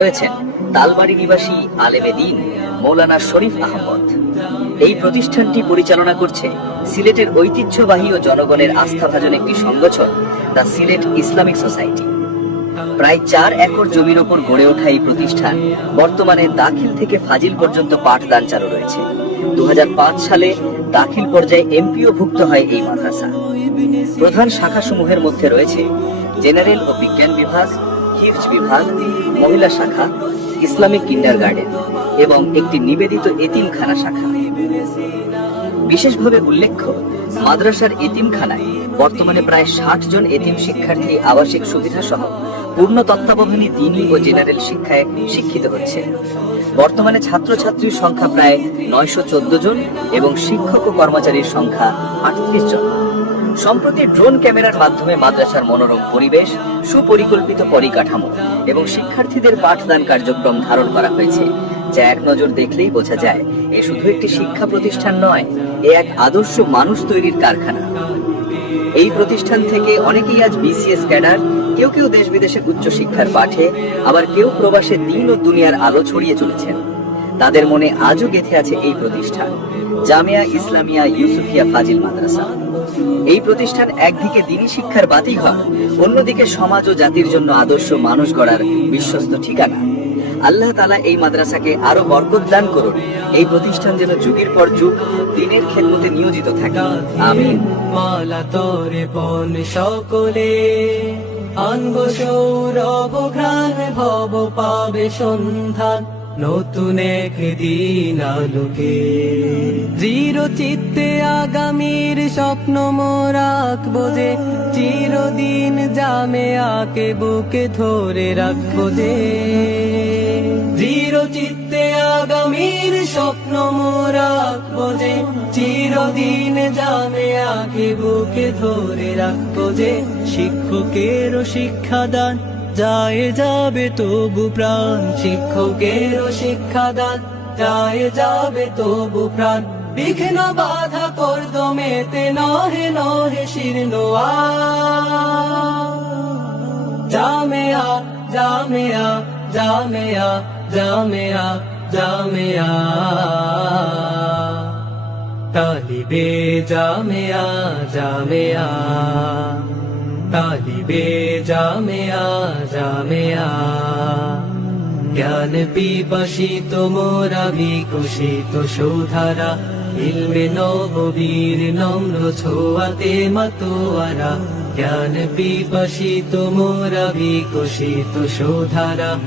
রয়েছেন তালবাড়ি নিবাসী মৌলানা শরীফ আহমদ। এই প্রতিষ্ঠানটি পরিচালনা করছে সিলেটের ঐতিহ্যবাহী ও জনগণের আস্থাভাজন একটি সংগঠন, দ্য সিলেট ইসলামিক সোসাইটি। প্রায় চার একর জমির ওপর গড়ে ওঠা এই প্রতিষ্ঠান বর্তমানে দাখিল থেকে ফাজিল পর্যন্ত পাঠদান চালু রয়েছে। দু হাজার পাঁচ সালে দাখিল পর্যায়ে এমপিও ভুক্ত হয় এই মাদ্রাসা। প্রধান শাখাসমূহের মধ্যে রয়েছে জেনারেল ও বিজ্ঞান বিভাগ হিফজ বিভাগ মহিলা শাখা, ইসলামিক কিন্ডার গার্ডেন এবং একটি নিবেদিত এতিমখানা শাখা। বিশেষভাবে উল্লেখ্য, মাদ্রাসার এতিমখানায় বর্তমানে প্রায় ষাট জন এতিম শিক্ষার্থী আবাসিক সুবিধা সহ পূর্ণ তত্ত্বাবধানে দিনী ও জেনারেল শিক্ষায় শিক্ষিত হচ্ছে। বর্তমানে ছাত্রছাত্রীর সংখ্যা প্রায় নয়শো চোদ্দ জন এবং শিক্ষক ও কর্মচারীর সংখ্যা আটত্রিশ জন। সম্প্রতি ড্রোন ক্যামেরার মাধ্যমে মাদ্রাসার মনোরম পরিবেশ, সুপরিকল্পিত পরিকাঠামো এবং শিক্ষার্থীদের পাঠদান কার্যক্রম ধারণ করা হয়েছে, যা এক নজর দেখলেই বোঝা যায় এ শুধু একটি শিক্ষা প্রতিষ্ঠান নয়, এ এক আদর্শ মানুষ তৈরির কারখানা। এই প্রতিষ্ঠান থেকে অনেকেই আজ বিসিএস ক্যাডার, কেউ কেউ দেশ বিদেশে উচ্চ শিক্ষার পাঠে, আবার কেউ প্রবাসে দিন ও দুনিয়ার আলো ছড়িয়ে চলেছেন। তাদের মনে আজও গেথে আছে এই প্রতিষ্ঠান, জামিয়া ইসলামিয়া ইউসুফিয়া ফাজিল মাদ্রাসা। এই প্রতিষ্ঠান একদিকে দিনী শিক্ষার বাতিঘর, অন্যদিকে সমাজ ও জাতির জন্য আদর্শ মানুষ গড়ার বিশ্বস্ত ঠিকানা। আল্লাহ তালা এই মাদ্রাসাকে আরও বরকত দান করুন। এই প্রতিষ্ঠান যেন যুগের পর যুগ দিনের খেদমতে নিয়োজিত থাকে। বন সকলে আনব সৌরভ ঘ্রাণ ভব পাবে সন্ধান। নতুন এক দিন আলোকে। দৃঢ় চিত্তে আগামীর স্বপ্ন মোরাকবো যে, চিরদিন জামে আকে বুকে ধরে রাখব যে। দৃঢ় চিত্তে আগামীর স্বপ্ন মোরাকবো যে, চিরদিন জামে আগে বুকে ধরে রাখব যে। শিক্ষকেরও শিক্ষাদান যায় যাবে তবু প্রাণ। শিক্ষকেরও শিক্ষাদান, যায় যাবে তবু প্রাণ। বিঘ্ন বাধা কর্দমেতে নহে নহে শীর্ণ জামেয়া জামেয়া জামেয়া জামেয়া জামেয়া। তালিবে জামেয়া জামেয়া। তালিবে জামেয়া জামেয়া। জ্ঞান পিপাসিত মোরা, বিকশিত সুধারা। ইলমে নবীর নম্র ছোয়াতে মাতোয়ারা। জ্ঞান পিপাসিত মোরা, বিকশিত সুধারা।